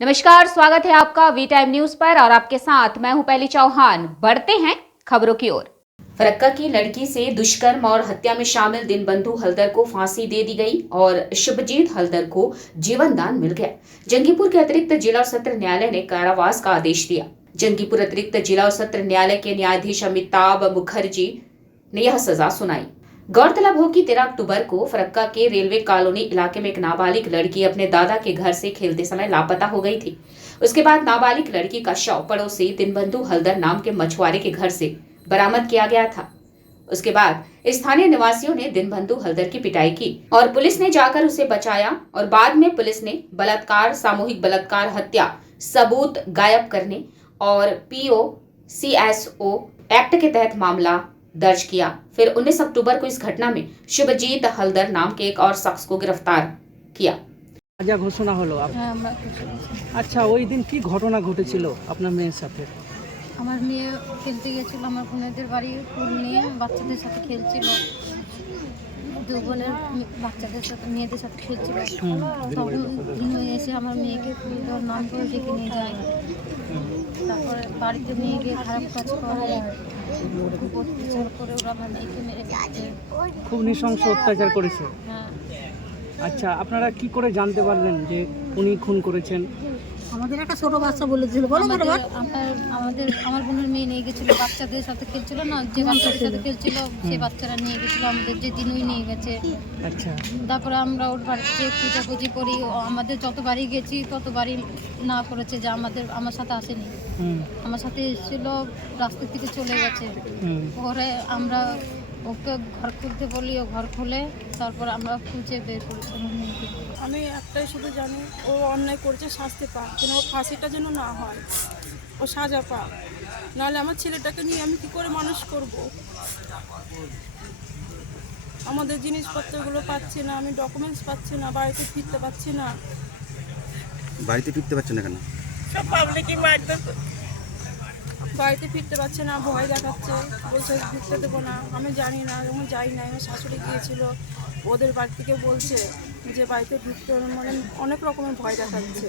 नमस्कार, स्वागत है आपका वी टाइम न्यूज पर और आपके साथ मैं हूं पहली चौहान। बढ़ते हैं खबरों की ओर। फरक्का की लड़की से दुष्कर्म और हत्या में शामिल दिनबंधु हलदर को फांसी दे दी गई और शुभजीत हलदर को जीवन दान मिल गया। जंगीपुर के अतिरिक्त जिला और सत्र न्यायालय ने कारावास का आदेश दिया। जंगीपुर अतिरिक्त जिला और सत्र न्यायालय के न्यायाधीश अमिताभ मुखर्जी ने यह सजा सुनाई। गौरतलब हो कि 13 अक्टूबर को फरक्का के रेलवे कॉलोनी इलाके में एक नाबालिग लड़की अपने दादा के घर से खेलते समय लापता हो गई थी। उसके बाद नाबालिग लड़की का शव पड़ोसी दिनबंधु हलदर नाम के मछुआरे के घर से बरामद किया गया था। उसके बाद स्थानीय निवासियों ने दिनबंधु हलदर की पिटाई की और पुलिस ने जाकर उसे बचाया और बाद में पुलिस ने बलात्कार, सामूहिक बलात्कार, हत्या, सबूत गायब करने और POCSO एक्ट के तहत मामला दर्ज किया। फिर 19 अक्टूबर को इस घटना में शुभजीत हलदर नाम के एक और शख्स को गिरफ्तार किया। যা ঘোষণা হলো আচ্ছা, ওই দিন কি ঘটনা ঘটেছিল আপনার মেয়ের সাথে? আমার মেয়ে খেলতে গেছিল, আমার বোনেদের বাড়ি ফুল নিয়ে বাচ্চাদের সাথে খেলছিল, দু বোনের বাচ্চাদের সাথে মেয়েদের সাথে খেলছিল। তখন দিনু এসে আমার মেয়েকে ফুল দেওয়ার নাম করে ডেকে নিয়ে যায়। তারপরে বাড়িতে নিয়ে গিয়ে খারাপ কাজ করে, অত্যাচার করে ওরা আমার মেয়েকে মেরে ফেলছে। খুব নৃশংস অত্যাচার করেছে। হ্যাঁ। আচ্ছা, আপনারা কি করে জানতে পারলেন যে উনি খুন করেছেন? আমাদের একটা ছোট বাচ্চা বলেছিল, বলো আমার বোনের মেয়ে নিয়ে গেছিল, বাচ্চাদের সাথে খেলছিল না, যে বাচ্চাদের সাথে খেলছিল সেই বাচ্চারা নিয়ে গেছিল, আমাদের যে দিনুই নিয়ে গেছে। আচ্ছা, তারপরে আমরা ওর বাড়িতে খোঁজাখুঁজি করি, আমাদের যত বাড়ি গেছি তত বাড়ি না করেছে, যে আমার সাথে আসেনি। আমার সাথে এসেছিল, রাস্তা থেকে চলে গেছে। পরে আমরা ওকে ঘর খুলতে বলি, ও ঘর খুলে তারপর আমরা খুঁজে বের করেছি আমার মেয়েকে। আমি একটাই শুধু জানি, ও অন্যায় করেছে, শাস্তি পাক, যেন ওর ফাঁসিটা যেন না হয়, ও সাজা পাক। নাহলে আমার ছেলেটাকে নিয়ে আমি কি করে মানুষ করব? আমাদের জিনিসপত্রগুলো পাচ্ছি না, আমি ডকুমেন্টস পাচ্ছি না, বাড়িতে ফিরতে পারছি না। বাড়িতে ফিরতে পারছেন না কেন? সব পাবলিকই মারতেছে, বাড়িতে ফিরতে পারছে না, ভয় দেখাচ্ছে, বলছে ফিরতে দেবো না। আমি জানি না, যখন যাই না, আমার শাশুড়ি গিয়েছিল, ওদের বাড়ি থেকে বলছে যে বাড়িতে ঢুকতে মানে অনেক রকমের ভয় দেখাচ্ছে।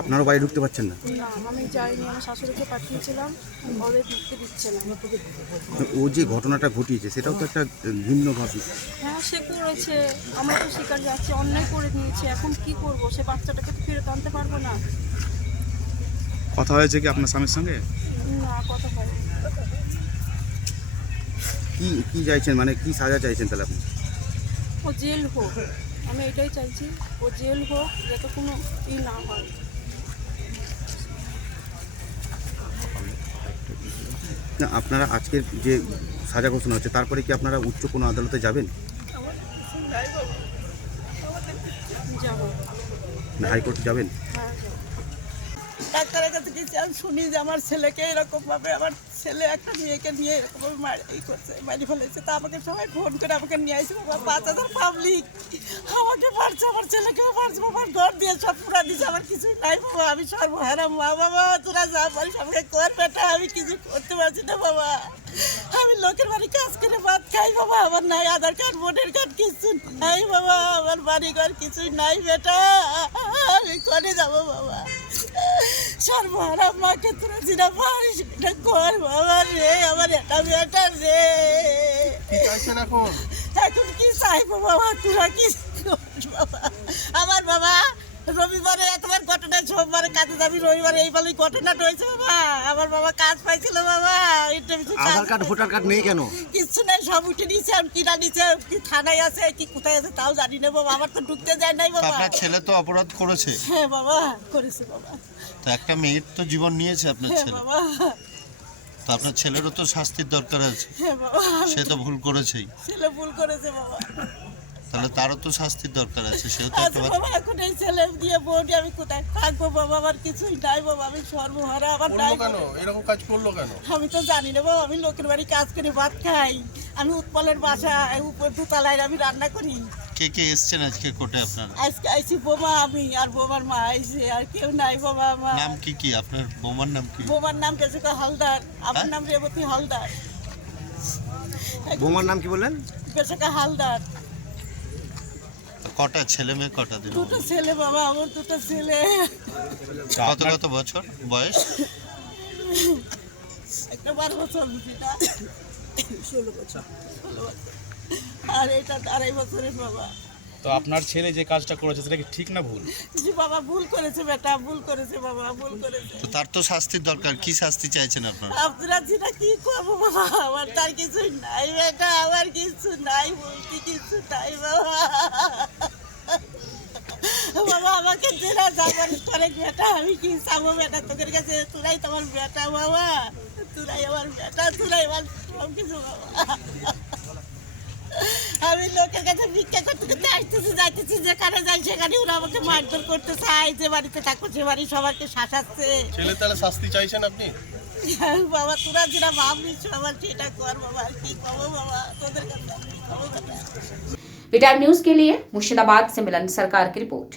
আপনারও বাড়ি ঢুকতে পারছেন না? না, আমি যাইনি, আমার শাশুড়িকে পাঠিয়েছিলাম, ওদের ঢুকতে দিচ্ছে না। ও যে ঘটনাটা ঘটিয়েছে সেটাও তো একটা ভিন্ন ঘটনা। হ্যাঁ, সে করেছে, আমরা তো শিকার যাচ্ছি, অন্যায় করে নিয়েছে। এখন কি করব? সে বাচ্চাটাকে তো ফেরত আনতে পারবো না। কথা হয়েছে কি আপনার স্বামীর সঙ্গে? না, কথা হয়। কি চাইছেন, মানে কি সাজা চাইছেন তাহলে আপনি? ও জেল হোক, আমি এটাই চাইছি, ও জেল হোক, যাতে কোনো না হয়। না, আপনারা আজকের যে সাজা ঘোষণা হচ্ছে তারপরে কি আপনারা উচ্চ কোনো আদালতে যাবেন যাবো। না হাইকোর্টে যাবেন? হ্যাঁ, যাবো। ডাক্তারের কাছে গেছি, আমি শুনি যে আমার ছেলেকে এরকমভাবে, আমার ছেলে একটা মেয়েকে নিয়ে এরকমভাবে মারি ফেলেছে। তা আমাকে সবাই ফোন করে আমাকে নিয়ে আসছে, বাবা 5000 পাবলিক আমাকে মারছে, আমার ছেলেকেও মারছে, আমার ঘর দিয়ে সব পুরা দিচ্ছে, আমার কিছুই নাই বাবা। আমি সর্বহারা মা, বাবা তোরা যা পারিস আমাকে কর বেটা, আমি কিছু করতে পারছি না বাবা। আমি লোকের বাড়ি কাজ করে ভাত খাই বাবা, আমার নাই আধার কার্ড, ভোটার কার্ড, কিছু নাই বাবা, আমার বাড়ি ঘর কিছুই নাই বেটা, আমি করে যাবো বাবা। সর্বহারা মাকে তোরা যেটা পারিস এটা কর বাবা রে, আমার এটা বেটা রে। এখন কি চাইবো বাবা, তোরা কি বাবা? আমার বাবা রবিবারে এতবার ঘটনা, সোমবারে কাজে যাবি, রবিবারে এই বলেই ঘটনাটা হয়েছে বাবা। আমার বাবা কাজ পাইছিল বাবা, আধার কার্ড, ভোটার কার্ড নেই কেন? কিচ্ছু নেই, সব উঠে নিয়েছে, আমি কিনা নিচে, কি থানায় আছে, কি কোথায় আছে তাও জানি না বাবা। আমার তো ঢুকতে যায় নাই বাবা। আপনার ছেলে তো অপরাধ করেছে। হ্যাঁ বাবা, করেছে বাবা। তো একটা মেয়ের তো জীবন নিয়েছে আপনার হ্যাঁ ছেলে, বাবা। তো আপনার ছেলেরও তো শাস্তির দরকার আছে। হ্যাঁ বাবা, সে তো ভুল করেছেই, ছেলে ভুল করেছে বাবা। তাহলে তারও তো শাস্তির দরকার আছে, সেও তো একটা বাবা এখন এই ছেলে দিয়ে বউটি আমি কোথায় থাকবো বাবা? আমার কিছুই নাই বাবা, আমি সর্বহারা, আমার নাই। এরকম কাজ করলো কেন? আমি তো জানি না বাবা, আমি লোকের বাড়ি কাজ করে ভাত খাই, আমি উৎপলের বাসা উপর দুতলায় আমি রান্না করি। কে কে এসছেন আজকে কোর্টে আপনার? আজকে আইসি বোমা, আমি আর বোমার মা আইসি, আর কেউ নাই বাবা। আমার নাম কি কি? আপনার বোমার নাম কি? বোমার নাম বেসুকা হালদার, আমার নাম রেবতী হালদার। বৌমার নাম কি বললেন? বেসুকা হালদার। কটা ছেলে মেয়ে কটা দিন দুটো ছেলে বাবা, আমার দুটো ছেলে। কত কত বছর বয়স? একটা 12 বছর, দুটা 16 বছর, আর এটা 2.5 বছরের বাবা। তো আপনার ছেলে যে কাজটা করেছে সেটা কি ঠিক না ভুল? জি বাবা, ভুল করেছে বেটা, ভুল করেছে বাবা, ভুল করেছে। তো তার তো শাস্তির দরকার, কি শাস্তি চাইছেন আপনারা? আপনারা যেটা কি করবো বাবা, আমার তার কিছু নাই বেটা, আমার কিছু নাই বলতে, কিছু নাই বাবা। বাবা আমাকে জেলা যাবার করে বেটা, আমি কি চাবো বেটা তোদের কাছে? তোরাই তো আমার বেটা বাবা, তোরাই আমার বেটা, তোরাই আমার সব কিছু বাবা। আমি লোকের কাছে ভিক্ষা করতে করতে আসতেছি, যাইতেছি, যেখানে যাই সেখানে ওরা আমাকে মারধর করতে চায়, যে বাড়িতে থাকবো সে বাড়ি সবাইকে শাসাচ্ছে। ছেলে তাহলে শাস্তি চাইছেন আপনি? বাবা তোরা যেটা ভাবলি সবার সেটা কর বাবা, আর কি করবো বাবা তোদের কাছে? वी टाइम न्यूज के लिए मुर्शिदाबाद से मिलन सरकार की रिपोर्ट।